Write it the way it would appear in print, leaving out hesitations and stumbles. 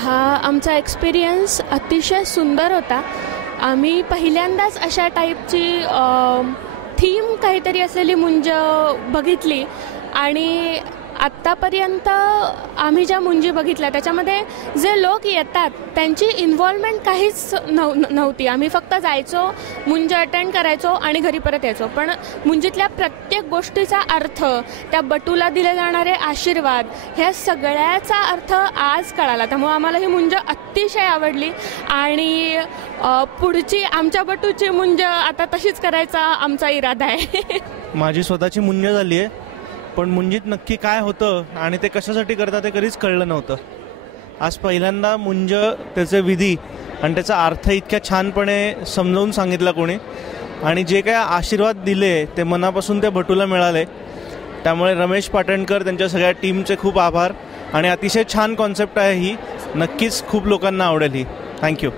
हा आमचा एक्सपिरियन्स अतिशय सुंदर होता. आम्ही पहिल्यांदाच अशा टाईपची थीम काहीतरी असलेली मुंज बघितली आणि आत्तापर्यंत आम्ही ज्या मुंजी बघितल्या त्याच्यामध्ये जे लोक येतात त्यांची इन्व्हॉल्वमेंट काहीच नव्हती. आम्ही फक्त जायचो, मुंज अटेंड करायचो आणि घरी परत यायचो. पण मुंजीतल्या प्रत्येक गोष्टीचा अर्थ, त्या बटूला दिले जाणारे आशीर्वाद, ह्या सगळ्याचा अर्थ आज कळाला. त्यामुळे आम्हाला ही मुंज अतिशय आवडली आणि पुढची आमच्या बटूची मुंज आता तशीच करायचा आमचा इरादा आहे. माझी स्वतःची मुंज झाली आहे, पण मुंजीत नक्की काय होतं आणि ते कशासाठी करतात ते कधीच कळलं नव्हतं. आज पहिल्यांदा मुंज, त्याचे विधी आणि त्याचा अर्थ इतक्या छानपणे समजावून सांगितला कोणी, आणि जे काय आशीर्वाद दिले ते मनापासून त्या बटूला मिळाले. त्यामुळे रमेश पाटणकर, त्यांच्या सगळ्या टीमचे खूप आभार. आणि अतिशय छान कॉन्सेप्ट आहे ही, नक्कीच खूप लोकांना आवडेल ही. थँक्यू.